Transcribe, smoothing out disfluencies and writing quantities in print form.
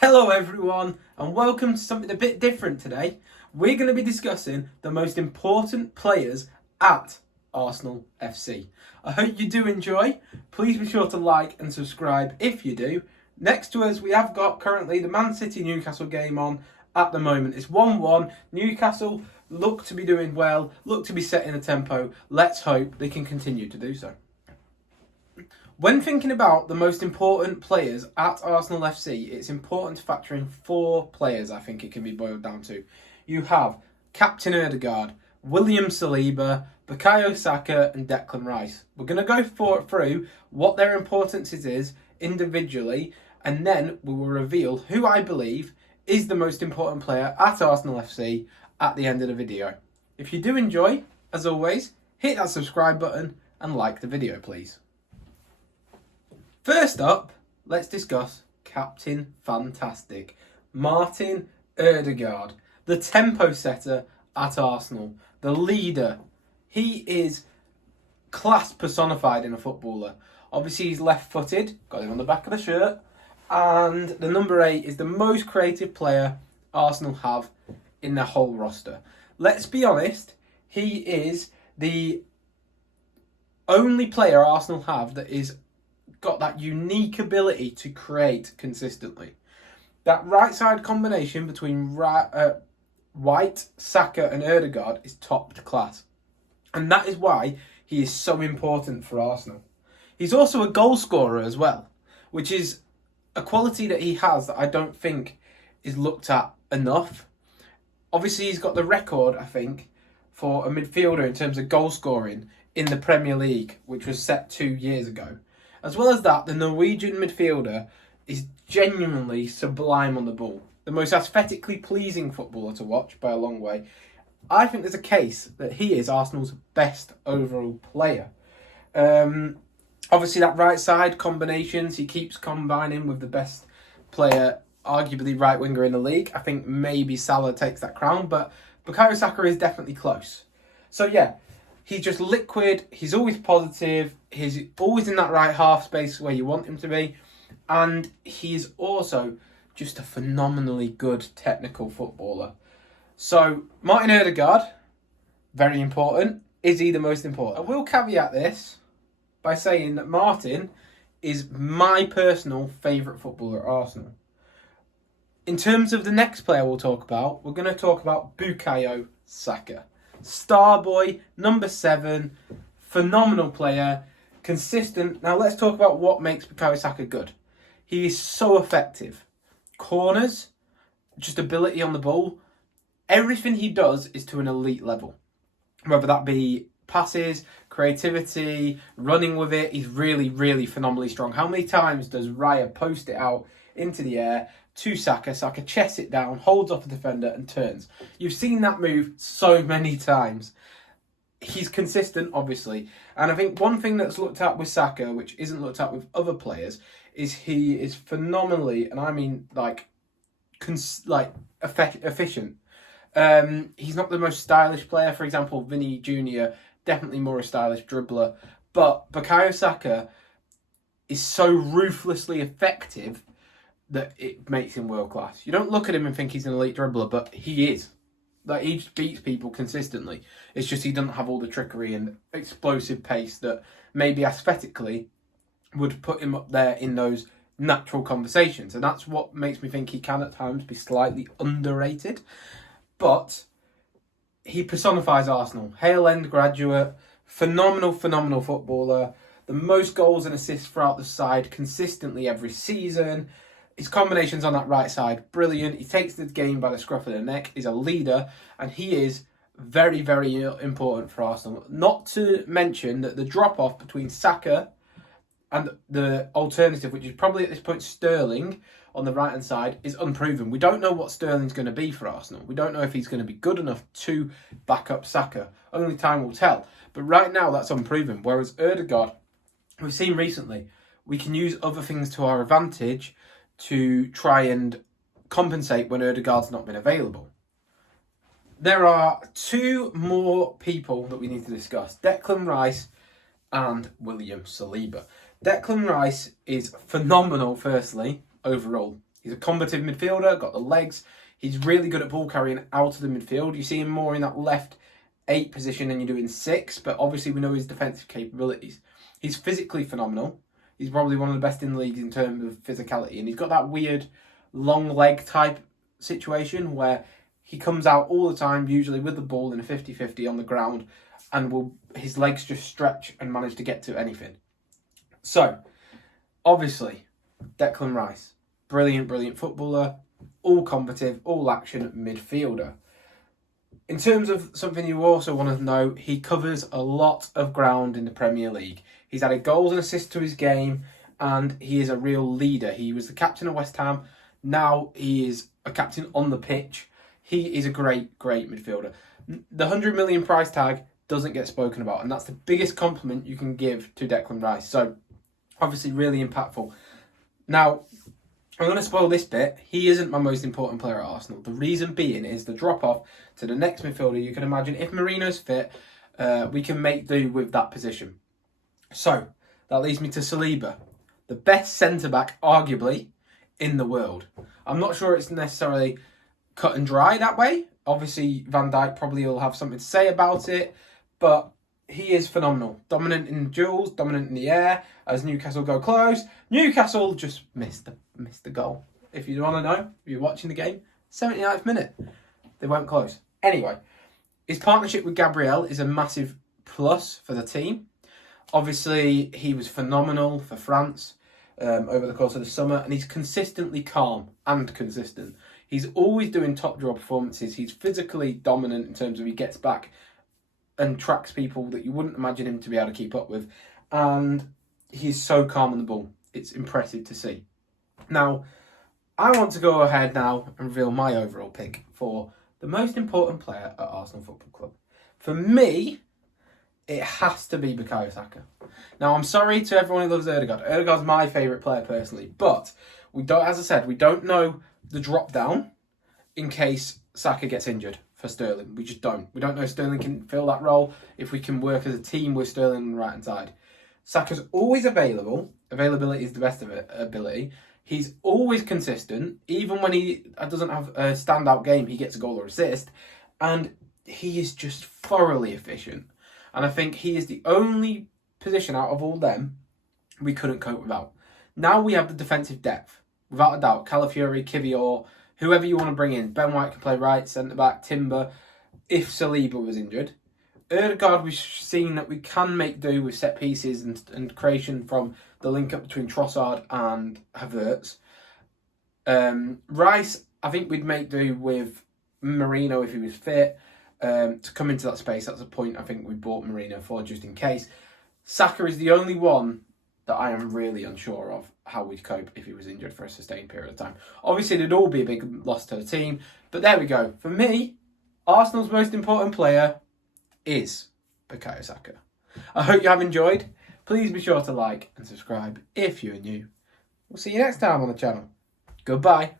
Hello everyone and welcome to something a bit different today. We're going to be discussing the most important players at Arsenal FC. I hope you do enjoy. Please be sure to like and subscribe if you do. Next to us we have got currently the Man City Newcastle game on at the moment. It's 1-1. Newcastle look to be doing well, look to be setting a tempo. Let's hope they can continue to do so. When thinking about the most important players at Arsenal FC, it's important to factor in 4 players, I think it can be boiled down to. You have Captain Odegaard, William Saliba, Bukayo Saka and Declan Rice. We're going to go through what their importance is individually, and then we will reveal who I believe is the most important player at Arsenal FC at the end of the video. If you do enjoy, as always, hit that subscribe button and like the video please. First up, let's discuss Captain Fantastic, Martin Odegaard, the tempo setter at Arsenal, the leader. He is class personified in a footballer. Obviously, he's left-footed, got him on the back of the shirt, and the number 8 is the most creative player Arsenal have in their whole roster. Let's be honest, he is the only player Arsenal have that is got that unique ability to create consistently. That right side combination between White, Saka and Odegaard is top class. And that is why he is so important for Arsenal. He's also a goal scorer as well, which is a quality that he has that I don't think is looked at enough. Obviously, he's got the record, I think, for a midfielder in terms of goal scoring in the Premier League, which was set 2 years ago. As well as that, the Norwegian midfielder is genuinely sublime on the ball. The most aesthetically pleasing footballer to watch by a long way. I think there's a case that he is Arsenal's best overall player. Obviously, that right side combinations, he keeps combining with the best player, arguably right winger in the league. I think maybe Salah takes that crown, but Bukayo Saka is definitely close. So yeah, he's just liquid, he's always positive, he's always in that right half space where you want him to be, and he's also just a phenomenally good technical footballer. So, Martin Odegaard, very important. Is he the most important? I will caveat this by saying that Martin is my personal favourite footballer at Arsenal. In terms of the next player we'll talk about, we're going to talk about Bukayo Saka. Star boy, number 7, phenomenal player, consistent. Now let's talk about what makes Bukayo Saka good. He is so effective. Corners, just ability on the ball. Everything he does is to an elite level. Whether that be passes, creativity, running with it, he's really, really phenomenally strong. How many times does Raya post it out into the air to Saka? Saka chests it down, holds off a defender and turns. You've seen that move so many times. He's consistent, obviously. And I think one thing that's looked at with Saka, which isn't looked at with other players, is he is phenomenally, and I mean efficient. He's not the most stylish player. For example, Vinny Jr., definitely more a stylish dribbler. But Bukayo Saka is so ruthlessly effective that it makes him world class. You don't look at him and think he's an elite dribbler, but he is. Like, he just beats people consistently. It's just he doesn't have all the trickery and explosive pace that maybe aesthetically would put him up there in those natural conversations. And that's what makes me think he can at times be slightly underrated. But he personifies Arsenal. Hale End graduate, phenomenal footballer. The most goals and assists throughout the side consistently every season. His combinations on that right side, brilliant. He takes the game by the scruff of the neck. He's a leader, and he is very, very important for Arsenal. Not to mention that the drop-off between Saka and the alternative, which is probably at this point Sterling on the right-hand side, is unproven. We don't know what Sterling's going to be for Arsenal. We don't know if he's going to be good enough to back up Saka. Only time will tell. But right now, that's unproven. Whereas Odegaard, we've seen recently, we can use other things to our advantage to try and compensate when Odegaard's not been available. There are 2 more people that we need to discuss. Declan Rice and William Saliba. Declan Rice is phenomenal, firstly, overall. He's a combative midfielder, got the legs. He's really good at ball carrying out of the midfield. You see him more in that left 8 position than you do in 6, but obviously we know his defensive capabilities. He's physically phenomenal. He's probably one of the best in the league in terms of physicality, and he's got that weird long leg type situation where he comes out all the time, usually with the ball in a 50-50 on the ground, and his legs just stretch and manage to get to anything. So, obviously, Declan Rice, brilliant footballer, all combative, all action midfielder. In terms of something you also want to know, he covers a lot of ground in the Premier League. He's added goals and assists to his game, and he is a real leader. He was the captain of West Ham. Now he is a captain on the pitch. He is a great midfielder. The 100 million price tag doesn't get spoken about, and that's the biggest compliment you can give to Declan Rice. So, obviously, really impactful. Now, I'm going to spoil this bit. He isn't my most important player at Arsenal. The reason being is the drop-off to the next midfielder. You can imagine if Marino's fit, we can make do with that position. So, that leads me to Saliba, the best centre-back, arguably, in the world. I'm not sure it's necessarily cut and dry that way. Obviously, Van Dijk probably will have something to say about it, but he is phenomenal. Dominant in duels, dominant in the air, as Newcastle go close. Newcastle just missed the goal. If you want to know, if you're watching the game, 79th minute. They weren't close. Anyway, his partnership with Gabriel is a massive plus for the team. Obviously, he was phenomenal for France over the course of the summer, and he's consistently calm and consistent. He's always doing top draw performances. He's physically dominant in terms of he gets back and tracks people that you wouldn't imagine him to be able to keep up with. And he's so calm on the ball. It's impressive to see. Now, I want to go ahead now and reveal my overall pick for the most important player at Arsenal Football Club. For me, it has to be Bukayo Saka. Now, I'm sorry to everyone who loves Odegaard. Odegaard's my favourite player personally, but we don't, as I said, we don't know the drop down in case Saka gets injured for Sterling. We just don't. We don't know if Sterling can fill that role, if we can work as a team with Sterling on the right hand side. Saka's always available. Availability is the best of it, ability. He's always consistent. Even when he doesn't have a standout game, he gets a goal or assist. And he is just thoroughly efficient. And I think he is the only position out of all them we couldn't cope without. Now we have the defensive depth. Without a doubt, Calafiori, Kivior, whoever you want to bring in. Ben White can play right, centre-back, Timber, if Saliba was injured. Odegaard, we've seen that we can make do with set pieces and creation from the link-up between Trossard and Havertz. Rice, I think we'd make do with Marino if he was fit. To come into that space, that's a point I think we bought Marino for, just in case. Saka is the only one that I am really unsure of how we'd cope if he was injured for a sustained period of time. Obviously, it'd all be a big loss to the team, but there we go. For me, Arsenal's most important player is Bukayo Saka. I hope you have enjoyed. Please be sure to like and subscribe if you're new. We'll see you next time on the channel. Goodbye.